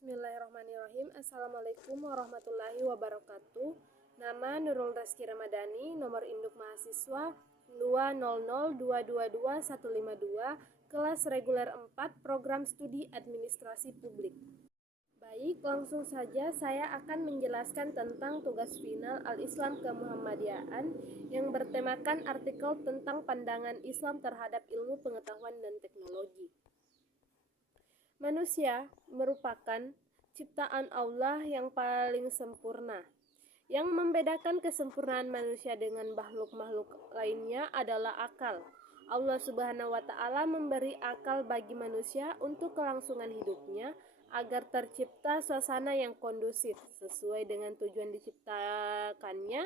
Bismillahirrahmanirrahim. Assalamualaikum warahmatullahi wabarakatuh. Nama Nurul Reski Ramadhani, nomor induk mahasiswa 200222152, kelas reguler 4, program studi administrasi publik. Baik, langsung saja saya akan menjelaskan tentang tugas final Al-Islam Kemuhammadiyaan yang bertemakan artikel tentang pandangan Islam terhadap ilmu pengetahuan dan teknologi. Manusia merupakan ciptaan Allah yang paling sempurna. Yang membedakan kesempurnaan manusia dengan makhluk-makhluk lainnya adalah akal. Allah Subhanahu wa Ta'ala memberi akal bagi manusia untuk kelangsungan hidupnya agar tercipta suasana yang kondusif sesuai dengan tujuan diciptakannya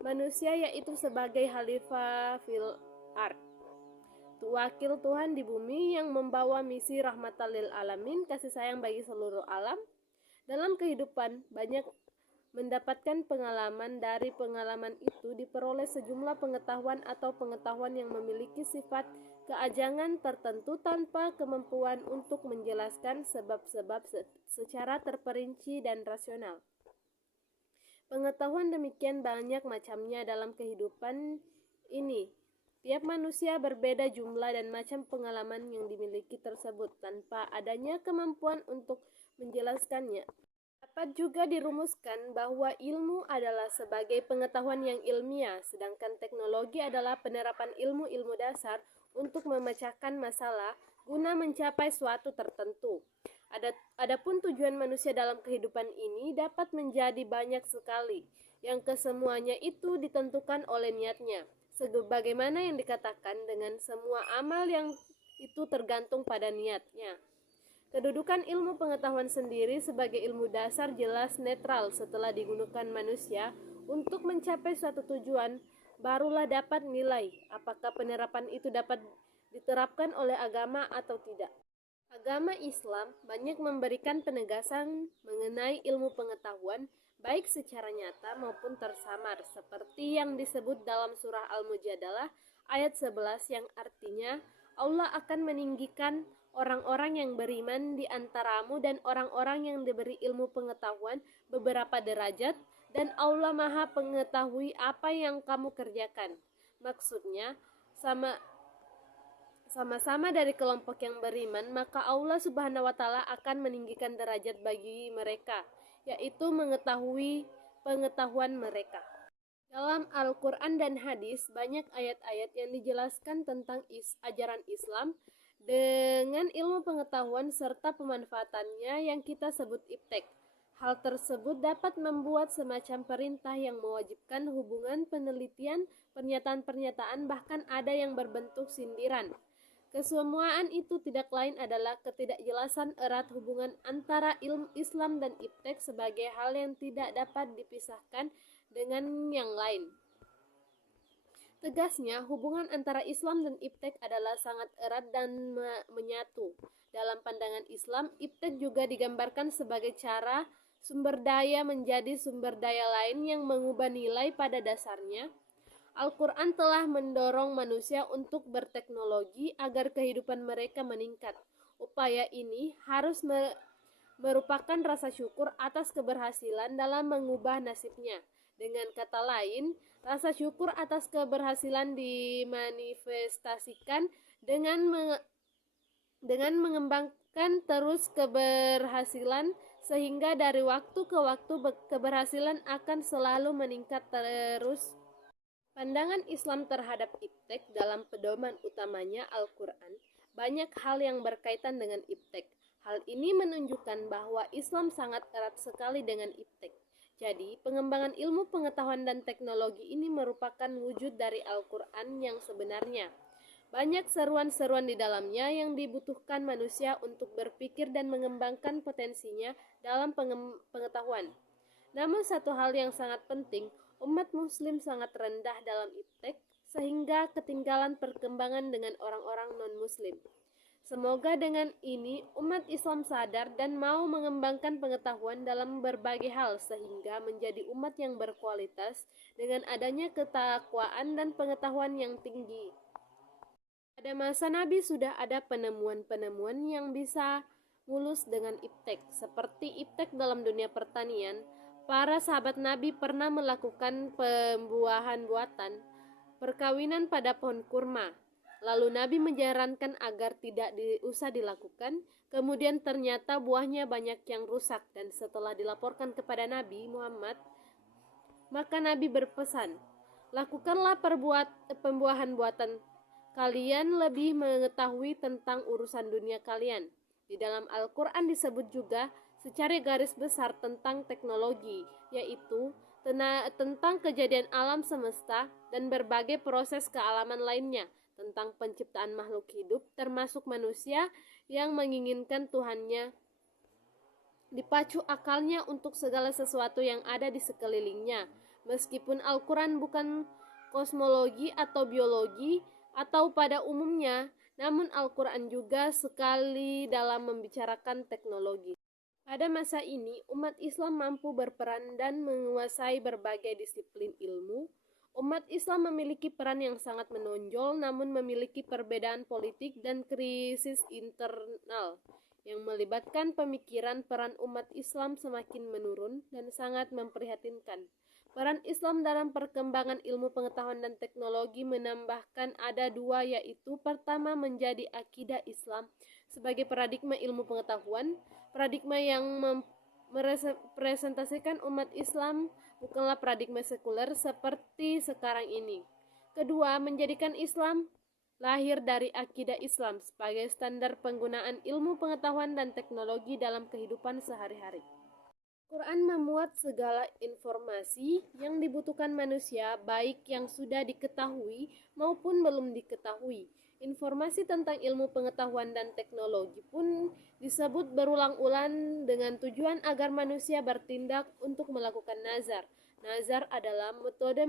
manusia, yaitu sebagai khalifah fil ard, wakil Tuhan di bumi yang membawa misi rahmatan lil alamin, kasih sayang bagi seluruh alam. Dalam kehidupan banyak mendapatkan pengalaman, dari pengalaman itu diperoleh sejumlah pengetahuan atau pengetahuan yang memiliki sifat keajangan tertentu tanpa kemampuan untuk menjelaskan sebab-sebab secara terperinci dan rasional. Pengetahuan demikian banyak macamnya dalam kehidupan ini. Tiap manusia berbeda jumlah dan macam pengalaman yang dimiliki tersebut tanpa adanya kemampuan untuk menjelaskannya. Dapat juga dirumuskan bahwa ilmu adalah sebagai pengetahuan yang ilmiah, sedangkan teknologi adalah penerapan ilmu-ilmu dasar untuk memecahkan masalah guna mencapai suatu tertentu. Adapun tujuan manusia dalam kehidupan ini dapat menjadi banyak sekali, yang kesemuanya itu ditentukan oleh niatnya. Sebagaimana yang dikatakan, dengan semua amal yang itu tergantung pada niatnya. Kedudukan ilmu pengetahuan sendiri sebagai ilmu dasar jelas netral. Setelah digunakan manusia untuk mencapai suatu tujuan, barulah dapat nilai apakah penerapan itu dapat diterapkan oleh agama atau tidak. Agama Islam banyak memberikan penegasan mengenai ilmu pengetahuan, baik secara nyata maupun tersamar, seperti yang disebut dalam surah Al-Mujadalah ayat 11 yang artinya, Allah akan meninggikan orang-orang yang beriman di antaramu dan orang-orang yang diberi ilmu pengetahuan beberapa derajat, dan Allah Maha mengetahui apa yang kamu kerjakan. Maksudnya, sama-sama dari kelompok yang beriman, maka Allah Subhanahu wa Ta'ala akan meninggikan derajat bagi mereka, yaitu mengetahui pengetahuan mereka. Dalam Al-Quran dan hadis, banyak ayat-ayat yang dijelaskan tentang ajaran Islam dengan ilmu pengetahuan serta pemanfaatannya yang kita sebut iptek. Hal tersebut dapat membuat semacam perintah yang mewajibkan hubungan penelitian, pernyataan-pernyataan, bahkan ada yang berbentuk sindiran. Kesemuaan itu tidak lain adalah ketidakjelasan erat hubungan antara ilmu Islam dan iptek sebagai hal yang tidak dapat dipisahkan dengan yang lain. Tegasnya, hubungan antara Islam dan iptek adalah sangat erat dan menyatu. Dalam pandangan Islam, iptek juga digambarkan sebagai cara sumber daya menjadi sumber daya lain yang mengubah nilai pada dasarnya. Al-Quran telah mendorong manusia untuk berteknologi agar kehidupan mereka meningkat. Upaya ini harus merupakan rasa syukur atas keberhasilan dalam mengubah nasibnya. Dengan kata lain, rasa syukur atas keberhasilan dimanifestasikan dengan mengembangkan terus keberhasilan, sehingga dari waktu ke waktu keberhasilan akan selalu meningkat terus. Pandangan Islam terhadap iptek dalam pedoman utamanya Al-Quran, banyak hal yang berkaitan dengan iptek. Hal ini menunjukkan bahwa Islam sangat erat sekali dengan iptek. Jadi, pengembangan ilmu pengetahuan dan teknologi ini merupakan wujud dari Al-Quran yang sebenarnya. Banyak seruan-seruan di dalamnya yang dibutuhkan manusia untuk berpikir dan mengembangkan potensinya dalam pengetahuan. Namun satu hal yang sangat penting, umat muslim sangat rendah dalam iptek sehingga ketinggalan perkembangan dengan orang-orang non-muslim. Semoga dengan ini umat Islam sadar dan mau mengembangkan pengetahuan dalam berbagai hal sehingga menjadi umat yang berkualitas dengan adanya ketakwaan dan pengetahuan yang tinggi. Pada masa Nabi sudah ada penemuan-penemuan yang bisa mulus dengan iptek. Seperti iptek dalam dunia pertanian, para sahabat Nabi pernah melakukan pembuahan buatan perkawinan pada pohon kurma. Lalu Nabi menyarankan agar tidak usah dilakukan. Kemudian ternyata buahnya banyak yang rusak, dan setelah dilaporkan kepada Nabi Muhammad, maka Nabi berpesan, lakukanlah pembuahan buatan kalian lebih mengetahui tentang urusan dunia kalian. Di dalam Al-Quran disebut juga secara garis besar tentang teknologi, yaitu tentang kejadian alam semesta dan berbagai proses kealaman lainnya, tentang penciptaan makhluk hidup termasuk manusia yang menginginkan Tuhannya, dipacu akalnya untuk segala sesuatu yang ada di sekelilingnya. Meskipun Al-Quran bukan kosmologi atau biologi atau pada umumnya, namun Al-Quran juga sekali dalam membicarakan teknologi. Pada masa ini, umat Islam mampu berperan dan menguasai berbagai disiplin ilmu. Umat Islam memiliki peran yang sangat menonjol, namun memiliki perbedaan politik dan krisis internal yang melibatkan pemikiran. Peran umat Islam semakin menurun dan sangat memprihatinkan. Peran Islam dalam perkembangan ilmu pengetahuan dan teknologi menambahkan ada dua, yaitu pertama, menjadi akidah Islam sebagai paradigma ilmu pengetahuan, paradigma yang merepresentasikan umat Islam, bukanlah paradigma sekuler seperti sekarang ini. Kedua, menjadikan Islam lahir dari akidah Islam sebagai standar penggunaan ilmu pengetahuan dan teknologi dalam kehidupan sehari-hari. Quran memuat segala informasi yang dibutuhkan manusia, baik yang sudah diketahui maupun belum diketahui. Informasi tentang ilmu pengetahuan dan teknologi pun disebut berulang-ulang dengan tujuan agar manusia bertindak untuk melakukan nazar. Nazar adalah metode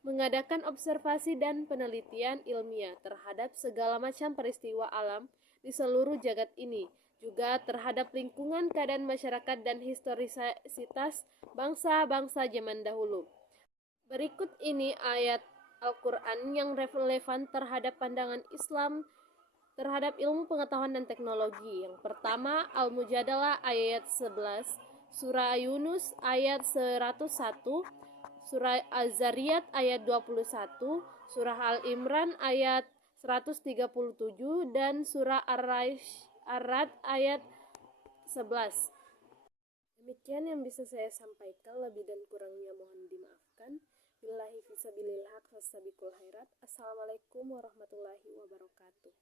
mengadakan observasi dan penelitian ilmiah terhadap segala macam peristiwa alam di seluruh jagat ini, juga terhadap lingkungan, keadaan masyarakat, dan historisitas bangsa-bangsa zaman dahulu. Berikut ini ayat Al-Quran yang relevan terhadap pandangan Islam terhadap ilmu pengetahuan dan teknologi. Yang pertama, Al-Mujadalah ayat 11, Surah Yunus ayat 101, Surah Az-Zariyat ayat 21, Surah Al-Imran ayat 137, dan Surah Ar-Ra'd ayat 11. Demikian yang bisa saya sampaikan, lebih dan kurangnya mohon dimaafkan. Billahi fisabilillah haq fastabiqul khairat. Assalamualaikum warahmatullahi wabarakatuh.